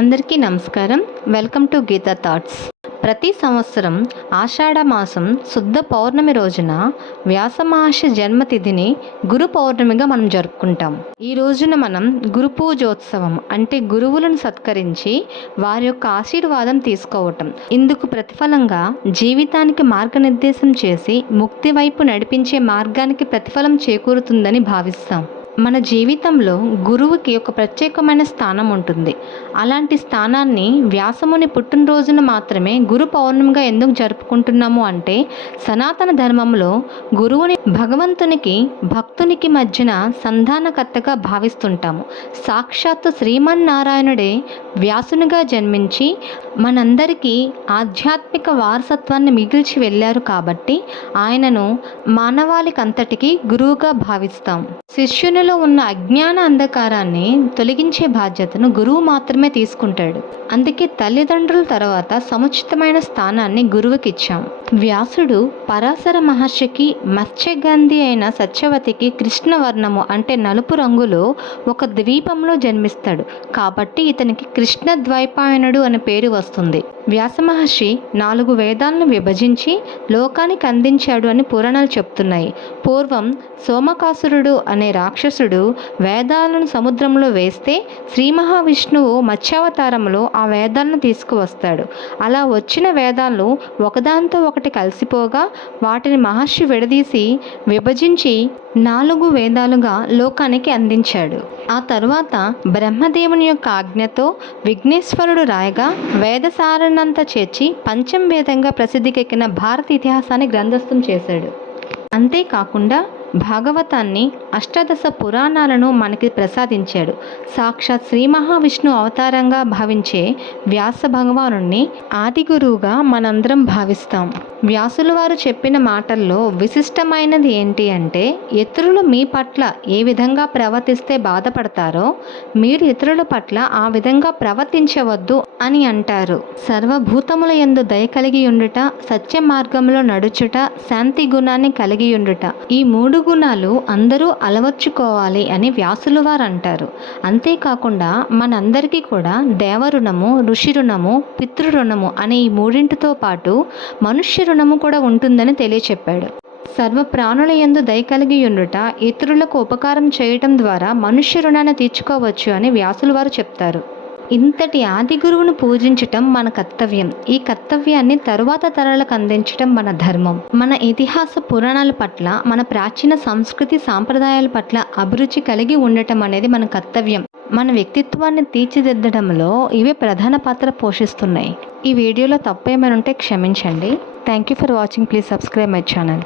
అందరికీ నమస్కారం. Welcome to Geetha thoughts. ప్రతి సంవత్సరం ఆషాఢ మాసం శుద్ధ పౌర్ణమి రోజున వ్యాసమహర్షి జన్మతిథిని గురు పౌర్ణమిగా మనం జరుపుకుంటాం. ఈ రోజున మనం గురు పూజోత్సవం అంటే గురువులను సత్కరించి వారి యొక్క ఆశీర్వాదం తీసుకోవటం. ఇందుకు ప్రతిఫలంగా జీవితానికి మార్గనిర్దేశం చేసి ముక్తి వైపు నడిపించే మార్గానికి ప్రతిఫలం చేకూరుతుందని భావిస్తాం. మన జీవితంలో గురువుకి ఒక ప్రత్యేకమైన స్థానం ఉంటుంది. అలాంటి స్థానాన్ని వ్యాసముని పుట్టినరోజున మాత్రమే గురు పౌర్ణమిగా ఎందుకు జరుపుకుంటున్నాము అంటే సనాతన ధర్మంలో గురువుని భగవంతునికి భక్తునికి మధ్యన సంధానకర్తగా భావిస్తుంటాము. సాక్షాత్తు శ్రీమన్నారాయణుడే వ్యాసునిగా జన్మించి మనందరికీ ఆధ్యాత్మిక వారసత్వాన్ని మిగిల్చి వెళ్ళారు కాబట్టి ఆయనను మానవాళికంతటికి గురువుగా భావిస్తాం. శిష్యుని శిష్యునిలో ఉన్న అజ్ఞాన అంధకారాన్ని తొలగించే బాధ్యతను గురువు మాత్రమే తీసుకుంటాడు. అందుకే తల్లిదండ్రుల తర్వాత సముచితమైన స్థానాన్ని గురువుకి ఇచ్చాం వ్యాసుడు పరాశర మహర్షికి మత్స్యగంధి అయిన సత్యవతికి కృష్ణవర్ణము అంటే నలుపు రంగులో ఒక ద్వీపంలో జన్మిస్తాడు. కాబట్టి ఇతనికి కృష్ణ ద్వైపాయనుడు అనే పేరు వస్తుంది. వ్యాస మహర్షి నాలుగు వేదాలను విభజించి లోకానికి అందించాడు అని పురాణాలు చెప్తున్నాయి. పూర్వం సోమకాసురుడు అనే రాక్షసుడు వేదాలను సముద్రంలో వేస్తే శ్రీ మహావిష్ణువు మత్స్యావతారంలో ఆ వేదాలను తీసుకువస్తాడు. అలా వచ్చిన వేదాలు ఒకదాంతో ఒక ఒకటి కలిసిపోగా వాటిని మహర్షి విడదీసి విభజించి నాలుగు వేదాలుగా లోకానికి అందించాడు. ఆ తరువాత బ్రహ్మదేవుని యొక్క ఆజ్ఞతో విఘ్నేశ్వరుడు రాయగా వేదసారనంతా చేర్చి పంచం వేదంగా ప్రసిద్ధికెక్కిన భారత ఇతిహాసాన్ని గ్రంథస్థం చేశాడు. అంతేకాకుండా భాగవతాన్ని అష్టాదశ పురాణాలను మనకి ప్రసాదించాడు. సాక్షాత్ శ్రీ మహావిష్ణు అవతారంగా భావించే వ్యాస భగవాను ఆది గురువుగా మనందరం భావిస్తాం. వ్యాసుల వారు చెప్పిన మాటల్లో విశిష్టమైనది ఏంటి అంటే ఇతరులు మీ పట్ల ఏ విధంగా ప్రవర్తిస్తే బాధపడతారో మీరు ఇతరుల పట్ల ఆ విధంగా ప్రవర్తించవద్దు అని అంటారు. సర్వభూతముల యందు దయ కలిగి ఉండుట సత్య మార్గంలో నడుచుట శాంతి గుణాన్ని కలిగి ఉండుట. ఈ మూడు గుణాలు అందరూ అలవర్చుకోవాలి అని వ్యాసులు వారు అంటారు అంతేకాకుండా మనందరికీ కూడా దేవరుణము ఋషి రుణము పితృరుణము అనే ఈ మూడింటితో పాటు మనుష్య రుణము కూడా ఉంటుందని తెలియచెప్పాడు. సర్వ ప్రాణుల యందు దయ కలిగి ఉండుట ఇతరులకు ఉపకారం చేయటం ద్వారా మనుష్య రుణాన్ని తీర్చుకోవచ్చు అని వ్యాసులు వారు చెప్తారు. ఇంతటి ఆది గురువును పూజించటం మన కర్తవ్యం. ఈ కర్తవ్యాన్ని తరువాత తరాలకు అందించటం మన ధర్మం. మన ఇతిహాస పురాణాల పట్ల మన ప్రాచీన సంస్కృతి సాంప్రదాయాల పట్ల అభిరుచి కలిగి ఉండటం అనేది మన కర్తవ్యం. మన వ్యక్తిత్వాన్ని తీర్చిదిద్దడంలో ఇవి ప్రధాన పాత్ర పోషిస్తున్నాయి. ఈ వీడియోలో తప్పు ఏమైనా ఉంటే క్షమించండి. Thank you for watching please subscribe my channel